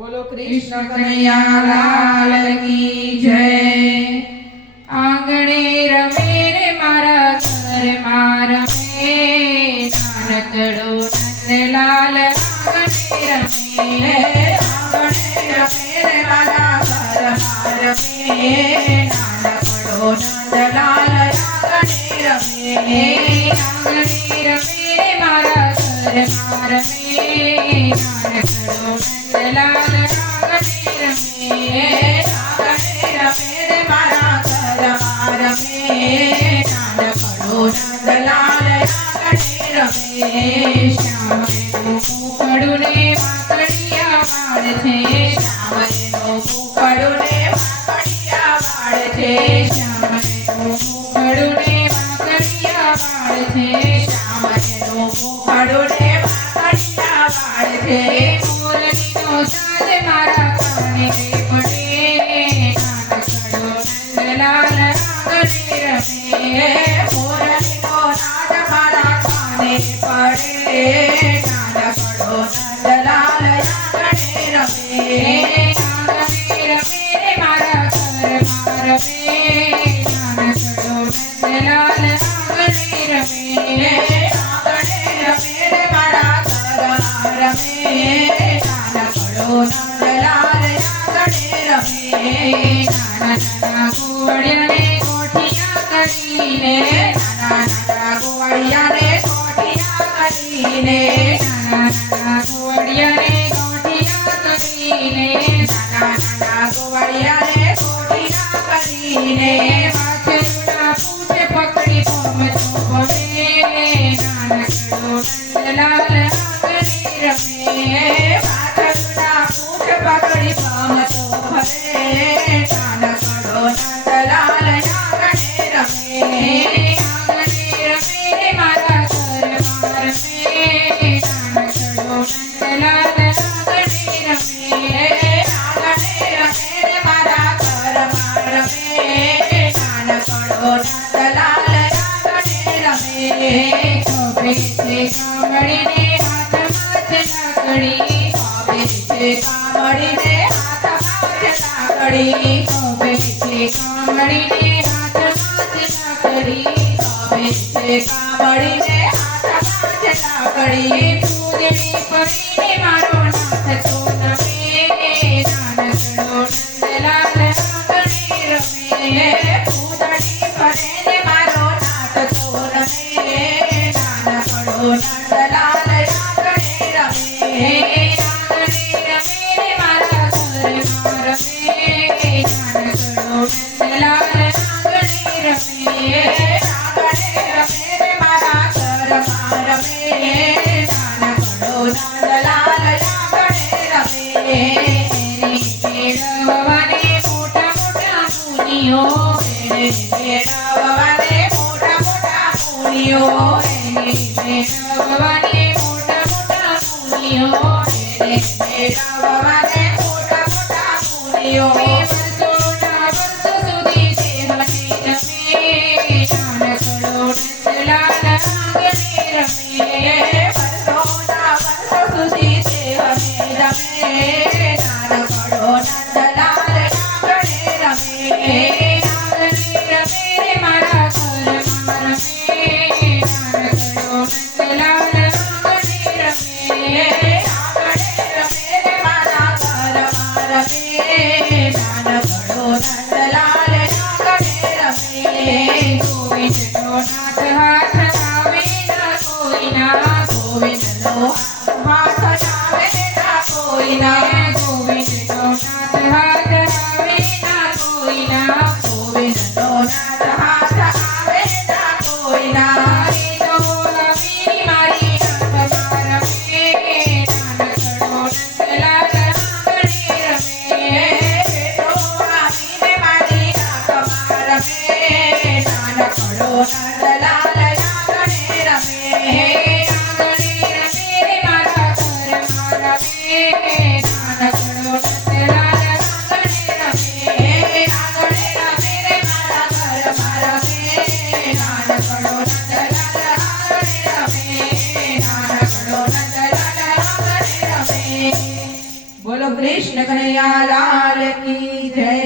बोलो कृष्ण कन्हैया लाल की जय। आंगणे रमे रे मारा घर मार रमे, नानकड़ो नंदलाल आंगणे रमे। आंगणे रमे रे मारा घर मार रमे, नानकड़ो नंदलाल आंगणे रमे। आंगणे रमे रे मारा घर मार रमे, नानकड़ो नंदलाल आंगणे रमे। आंगणे रमे रे मारा घर मार रमे, नानकड़ो नंदलाल आंगणे रमे। श्याम नु मुखड़ું ને વાકડિયા વાળ છે, શ્યામ નું મુખડું ને વાકડિયા વાળ છે, શ્યામ નું મુખડું ને વાકડિયા વાળ છે, શ્યામ નું મુખડું ને વાકડિયા વાળ છે। મોરલીનો સાજ મારા કાને રે પડે, નાનકડો નંદલાલ આંગણે રમે। મોરલીનો સાજ મારા કાને પડે, નાનકડો નંદલાલ આંગણે રમે। આંગણે રમે રે મારા ઘર માં રમે, નાનકડો નંદલાલ આંગણે રમે। આંગણે રમે રે મારા ઘર માં રમે, નાનકડો નંદલાલ આંગણે રમે। નાના નાના ગોવાળિયાને કોઠિયા કરીને, નાના નાના ગોવાળિયાને કોઠિયા કરીને, નાના નાના ગોવાળિયાને કોઠિયા કરીને, નાના નાના ગોવાળિયાને કોઠિયા કરીને, વાછરુના પૂછે પકડી પમચો ભમે, નાનકડો નંદલાલ આંગણે રમે। વાછરુના પૂછ પકડી પમચો ભમે, નાનકડો નંદલાલ આંગણે રમે। આંગણે રમે રે મારા ઘર માં રમે, નાનકડો નંદલાલ આંગણે રમે। આંગણે રમે રે મારા ઘર માં રમે, નાનકડો નંદલાલ આંગણે રમે। ખોબે છે કામળીને હાથમાં છે લાકડી, ખોબે છે કામળીને હાથમાં છે લાકડી, ખોબે છે કામળીને હાથમાં છે લાકડી, ખોબે છે કામળીને હાથમાં છે લાકડી। પૂજની પડીને મારો નાથ તો નમે, નાનકડો નંદલાલ આંગણે રમે। પૂજની પડીને મારો નાથ તો નમે, નાનકડો નંદલાલ આંગણે રમે। આંગણે રમે રે મારા ઘર માં રમે, નાનકડો નંદલાલ આંગણે રમે। આંગણે રમે રે મારા ઘર માં રમે, નાનકડો નંદલાલ આંગણે રમે। મેળવવાને મોટા મોટા મુનિઓ, મેળવવાને મોટા મોટા મુનિઓ, મેળવવાને મોટા મોટા મુનિઓ, મેળવવાને મોટા મોટા મુનિઓ। વર્ષોના વર્ષો સુધી સેવને રમે, નાનકડો નંદલાલ આંગણે રમે। વર્ષોના વર્ષો સુધી સેવને રમે, નાનકડો નંદલાલ આંગણે રમે। આંગણે રમે રે મારા ઘર માં રમે, નાનકડો નંદલાલ આંગણે રમે। આંગણે રમે રે મારા ઘર માં રમે, નાનકડો નંદલાલ આંગણે રમે। ગોવિંદનો નાથ હાથ લાવે ના કોઈના, ગોવિંદનો હાથ લાવે ના કોઈના, ગોવિંદનો નાથ હાથ લાવે ના કોઈના, ગોવિંદનો નાથ હાથ લાવે ના કોઈના। એ તો બોલાવી મારી હાથમાં રમે, નાનકડો નંદલાલ આંગણે રમે। એ તો બોલાવીને મારી હાથમાં રમે, નાનકડો નંદલાલ આંગણે રમે। આંગણે રમે રે મારા ઘર માં રમે, નાનકડો નંદલાલ આંગણે રમે। આંગણે રમે રે મારા ઘર માં રમે, નાનકડો નંદલાલ આંગણે રમે, નાનકડો નંદલાલ આંગણે રમે। બોલો કૃષ્ણ કનૈયા લાલ કી જય।